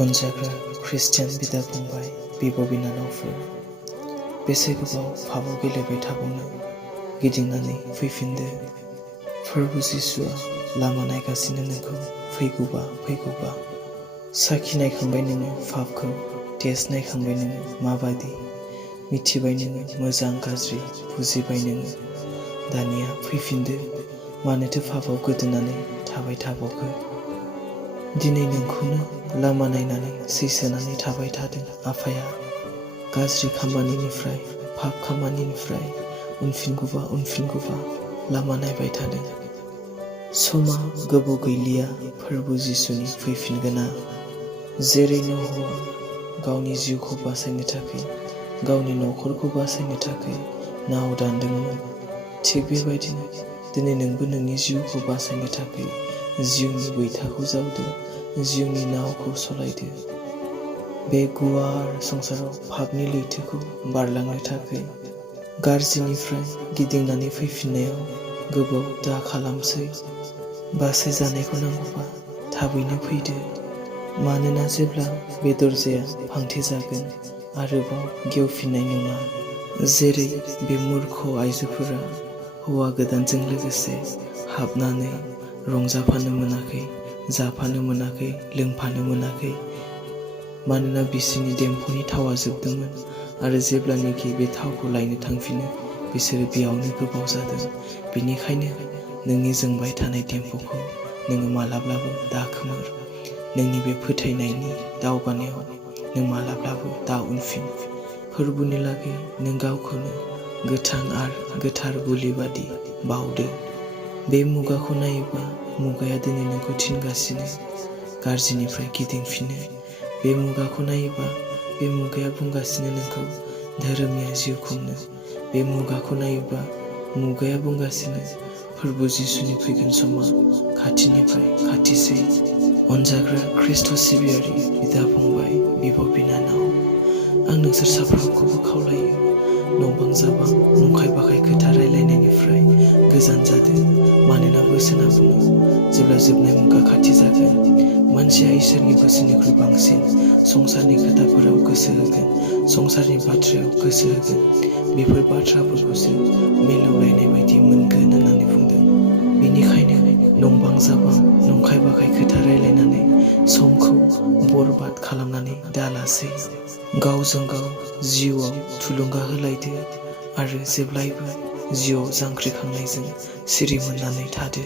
अनजाग्रा Christian बिदा फंबाय बिब' बिनानावफोर, बेसे गोबाव फाफआव गेलेबाय थाबावनो, गिदिंनानै फैफिनदो। फोरबु जिसुआ लामा नायगासिनो नोंखौ, फैगौबा फैगौबा। साखि नायखांबाय नोङो फाफखौ, टेस्ट नायखांबाय नोङो माबादि, मिथिबाय नोङो मोजां गाज्रि बुजिबाय नोङो। दानिया फैफिनदो, मानोथो फाफआव गोदोनानै थाबाय थाबावखो। दिनै नोंखौनो लामा नायनानै सैसोनानै थाबाय थादों आफाया। गाज्रि खामानिनिफ्राय, पाप खामानिनिफ्राय उनफिनगौबा लामा नायबाय थादों। समा गोबाव गैलिया फोरबु जिसुनि फैफिनगोना। जेरै न'हआ गावनि जिउखौ बासायनो थाखाय, गावनि न'खरखौ बासायनो थाखाय नाव दानदोंमोन, थिग बेबायदिनो दिनै नोंबो नोंनि जिउखौ बासायनो थाखाय जिउनि बैथाखौ जावदो, जिउनि नावखौ सलायदो। बे गुवार संसाराव पापनि लैथोखौ बारलांनो थाखाय गाज्रिनिफ्राय गिदिंनानै फैफिननायाव गोबाव दा खालामसै। बासायजानायखौ नांगौबा थाबैनो फैदो। मानोना जेब्ला बे दरजाया फांथेजागोन, आरोबाव गेवफिननाय नङा। जेरै बे मूर्ख आइजोफोरा हौवा गोदानजों लोगोसे हाबनानै रंजाफानो मोनाखै, जाफानो मोनाखै, लोंफानो मोनाखै। मानोना बिसोरनि देम्फनि थावा जोबदोंमोन, आरो जेब्लानोखि बे थावखौ लायनो थांफिनो, बिसोरो बेयावनो गोबाव जादों। बेनिखायनो नोंनि जोंबाय थानाय देम्फखौ नोङो मालाब्लाबो दाखोमोर। नोंनि बे फोथायनायनि दावगानायाव नों मालाब्लाबो दा उनफिन। फोरबुनि लागै नों गावखौनो गोथां आरो गोथार बुलि बादि बावदो। बे मुगाखौ नायोबा मुगाया दिनै नोंखौ थिनगासिनो गाज्रिनिफ्राय गिदिंफिनो। बे मुगाखौ नायोबा बे मुगाया बुंगासिनो नोंखौ धोरोमनिया जिउ खुंनो। बे मुगाखौ नायोबा मुगाया बुंगासिनो फोरबु जिसुनि फैगोन समा खाथिनिफ्राय खाथिसै। अनजाग्रा ख्रिस्ट' सिबियारि बिदा फंबाय बिब' बिनानाव, आं नोंसोर साफ्रोमखौबो खावलायो, नंबां जाबां नंखाय बाखाय खोथा रायलायनायनिफ्राय गोजान जादो। मानोना बोसोना बुङो, जेब्ला जोबनाय मुगा खाथि जागोन, मानसिया इसोरनि बोसोननिख्रुइ बांसिन संसारनि खोथाफोराव गोसो होगोन, संसारनि बाथ्रायाव गोसो होगोन। बेफोर बाथ्राफोरखौसो मिलौलायनाय बायदि मोनगोन होननानै बुंदों। बेनिखायनो नंबां जाबां नंखाय बाखाय खोथा रायलायनानै समखौ बरबाद खालामनानै दालासै। गावजों गाव जिउआव थुलुंगा होलायदो, आरो जेब्लायबो जिउआव जांख्रिखांनायजों सिरि मोननानै थादो।